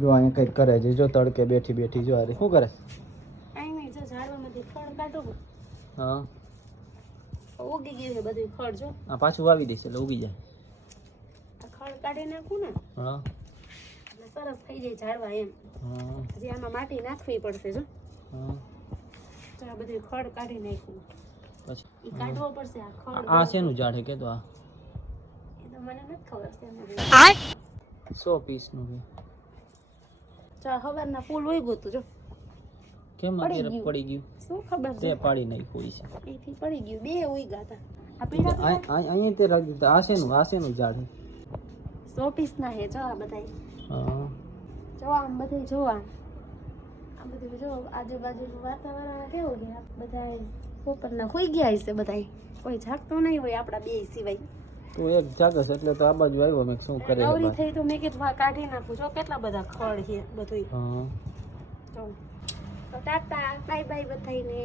જો અહીંયા કંઈક કરે છે, જો તડકે બેઠી બેઠી જો અરે શું કરે? કાંઈ નહીં, જો ઝાડવામાંથી ખડ કાઢો. હા ઉગી ગયું છે બધું ખડ, જો આ પાછું વાવી દઈશ એટલે ઉગી જાય. આ ખડ કાઢી નાખું ને હા એટલે સરસ થઈ જાય ઝાડવા એમ. હા હજી આમાં માટી નાખવી પડશે, જો હા તો આ બધું ખડ કાઢી નાખ્યું. પછી ઈ કાઢવો પડશે આ ખડ. આ શેનું ઝાડ છે કે તો આ એ તો મને નથી ખબર છે. 100 પીસનું છે. ચા હવારના ફૂલ ઉગ્યું હતું, જો કેમ અત્યારે પડી ગયું? શું ખબર તે છે, પાડી નાખ્યું છે. એથી પડી ગયું. બે ઉગ્યા હતા. આ પીળા અહીંયા તે રાખી દીધા. આ શેનું ઝાડ છે? 100 પીસ ના હે, જો આ બધાય. હા જો આમ બધું જો આ બધું જો આજુબાજુનું વાતાવરણ કેવું છે. બધા ઉપરના હોઈ ગયા હશે, બધા કોઈ જાગતો નહીં હોય આપણા બે સિવાય. તું એક જાગસ એટલે તો આ બાજુ આવ્યો. મેં શું કરે નવરી થઈ તો મેં કીધું આ કાઢી નાખું. જો કેટલા બધા ખડ છે બધું. હા જો તો ટાટા બાય બાય બધાને.